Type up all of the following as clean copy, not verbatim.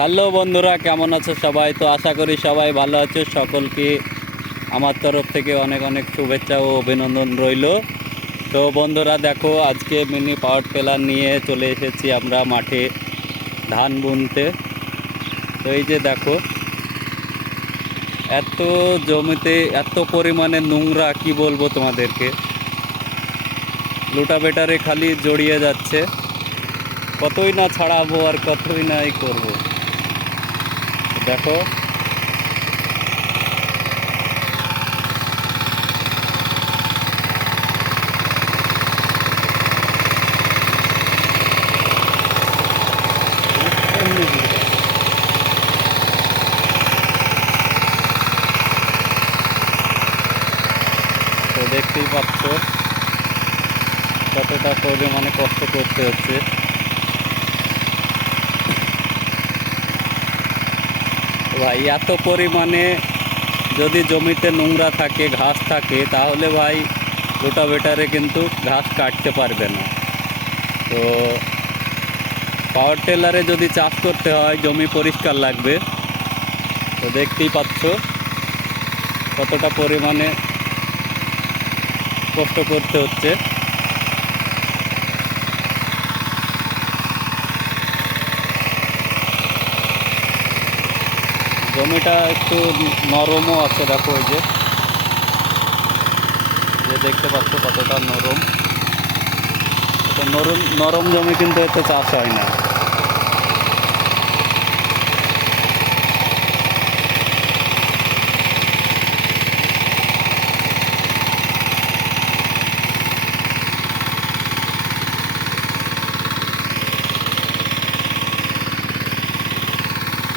Hello বন্ধুরা, কেমন আছো সবাই? তো আশা করি সবাই ভালো আছো। সকলকে আমার তরফ থেকে অনেক অনেক শুভেচ্ছা ও অভিনন্দন রইল। তো বন্ধুরা দেখো, আজকে মিনি পাওয়ার টিলার নিয়ে চলে এসেছি আমরা মাঠে ধান বুনতে। তো এই যে দেখো, এত জমিতে এত পরিমাণে নোংরা, কি বলবো তোমাদেরকে। লুটাবেটারে খালি জড়িয়ে যাচ্ছে, কতই না ছাড়াবো আর কতই না করবো। দেখো, তো দেখতেই পাচ্ছ কতটা পরিমাণে কষ্ট করতে হচ্ছে। ভাই এত পরিমাণে যদি জমিতে নোংরা থাকে, ঘাস থাকে, তাহলে ভাই রোটাভেটারে কিন্তু ঘাস কাটতে পারবে না। তো পাওয়ার টিলারে যদি চাষ করতে হয়, জমি পরিষ্কার লাগবে। তো দেখতেই পাচ্ছ কতটা পরিমাণে কষ্ট করতে হচ্ছে। জমিটা একটু নরমও আছে, দেখো ওই যে দেখতে পাচ্ছ কতটা নরম। তো নরম নরম জমি কিন্তু এতে চাষ হয় না।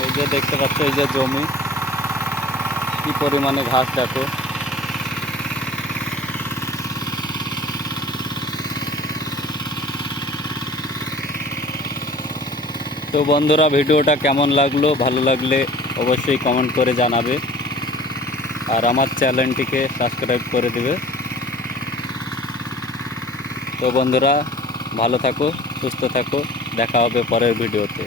এই যে দেখতে পাচ্ছ, এই যে জমি কি পরিমাণে ঘাস দেখো। তো বন্ধুরা, ভিডিওটা কেমন লাগলো? ভালো লাগলে অবশ্যই কমেন্ট করে জানাবে, আর আমার চ্যানেলটিকে সাবস্ক্রাইব করে দেবে। তো বন্ধুরা, ভালো থাকো, সুস্থ থাকো, দেখা হবে পরের ভিডিওতে।